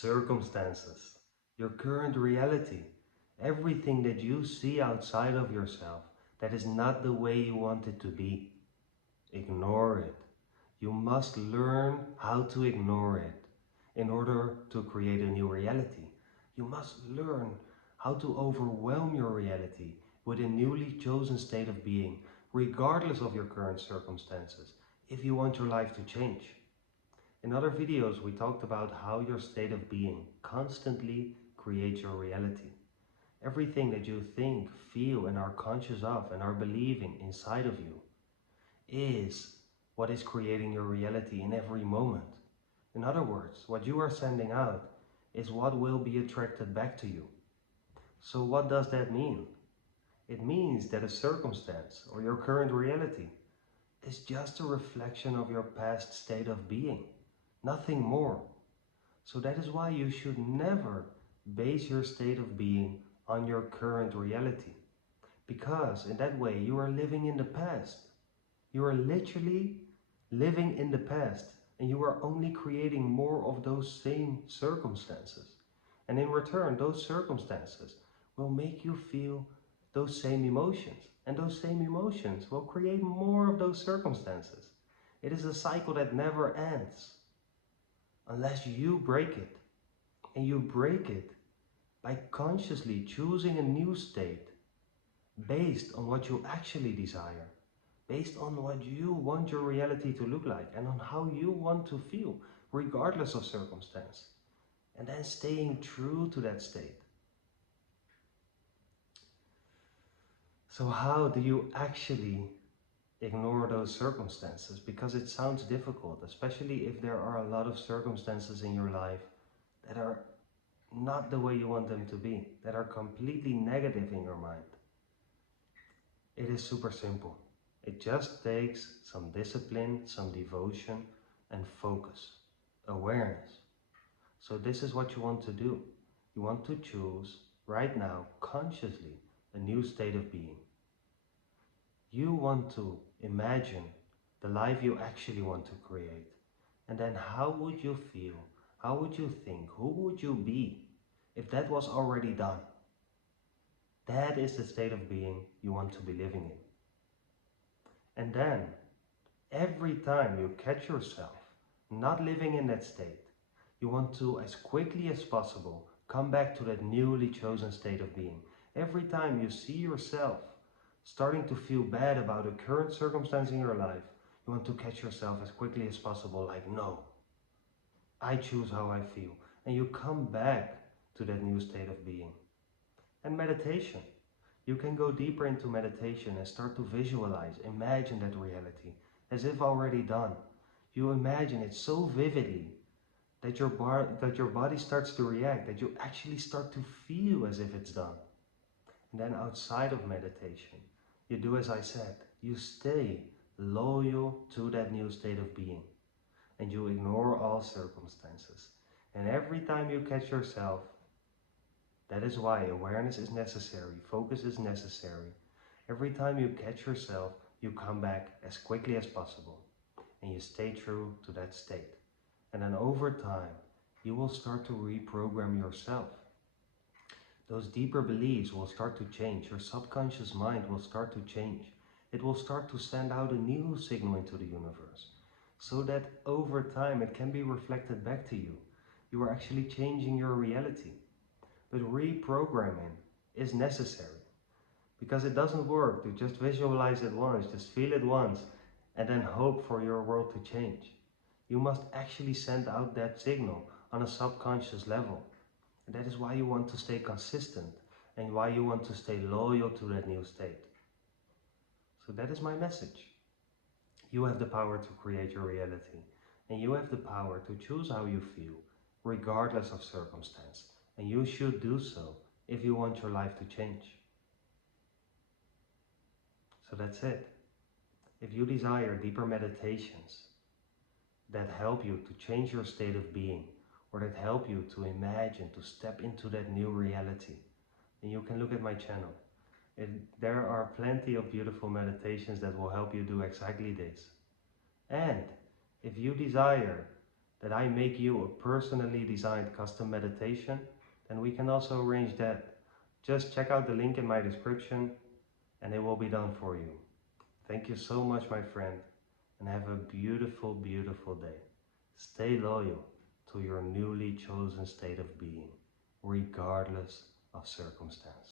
circumstances, your current reality, everything that you see outside of yourself that is not the way you want it to be. Ignore it. You must learn how to ignore it in order to create a new reality. You must learn how to overwhelm your reality with a newly chosen state of being, regardless of your current circumstances, if you want your life to change. In other videos, we talked about how your state of being constantly creates your reality. Everything that you think, feel, and are conscious of and are believing inside of you is what is creating your reality in every moment. In other words, what you are sending out is what will be attracted back to you. So what does that mean? It means that a circumstance or your current reality is just a reflection of your past state of being, nothing more. So that is why you should never base your state of being on your current reality, because in that way you are living in the past. You are literally living in the past, and you are only creating more of those same circumstances. And in return, those circumstances will make you feel those same emotions, and those same emotions will create more of those circumstances. It is a cycle that never ends unless you break it. And you break it by consciously choosing a new state based on what you actually desire, based on what you want your reality to look like and on how you want to feel, regardless of circumstance. And then staying true to that state. So how do you actually ignore those circumstances? Because it sounds difficult, especially if there are a lot of circumstances in your life that are not the way you want them to be, that are completely negative in your mind. It is super simple. It just takes some discipline, some devotion, and focus, awareness. So this is what you want to do. You want to choose right now, consciously, a new state of being. You want to imagine the life you actually want to create. And then how would you feel? How would you think? Who would you be if that was already done? That is the state of being you want to be living in. And then, every time you catch yourself not living in that state, you want to, as quickly as possible, come back to that newly chosen state of being. Every time you see yourself starting to feel bad about a current circumstance in your life, you want to catch yourself as quickly as possible, like, no, I choose how I feel. And you come back to that new state of being. And meditation. You can go deeper into meditation and start to visualize, imagine that reality as if already done. You imagine it so vividly that your body starts to react, that you actually start to feel as if it's done. And then outside of meditation, you do as I said. You stay loyal to that new state of being. And you ignore all circumstances. And every time you catch yourself, that is why awareness is necessary, focus is necessary. Every time you catch yourself, you come back as quickly as possible. And you stay true to that state. And then over time, you will start to reprogram yourself. Those deeper beliefs will start to change. Your subconscious mind will start to change. It will start to send out a new signal into the universe, so that over time it can be reflected back to you. You are actually changing your reality. But reprogramming is necessary, because it doesn't work to just visualize it once, just feel it once, and then hope for your world to change. You must actually send out that signal on a subconscious level. And that is why you want to stay consistent and why you want to stay loyal to that new state. So that is my message. You have the power to create your reality, and you have the power to choose how you feel, regardless of circumstance. And you should do so if you want your life to change. So that's it. If you desire deeper meditations that help you to change your state of being, or that help you to imagine, to step into that new reality, then you can look at my channel. There are plenty of beautiful meditations that will help you do exactly this. And if you desire that I make you a personally designed custom meditation, then we can also arrange that. Just check out the link in my description and it will be done for you. Thank you so much, my friend, and have a beautiful, beautiful day. Stay loyal to your newly chosen state of being, regardless of circumstance.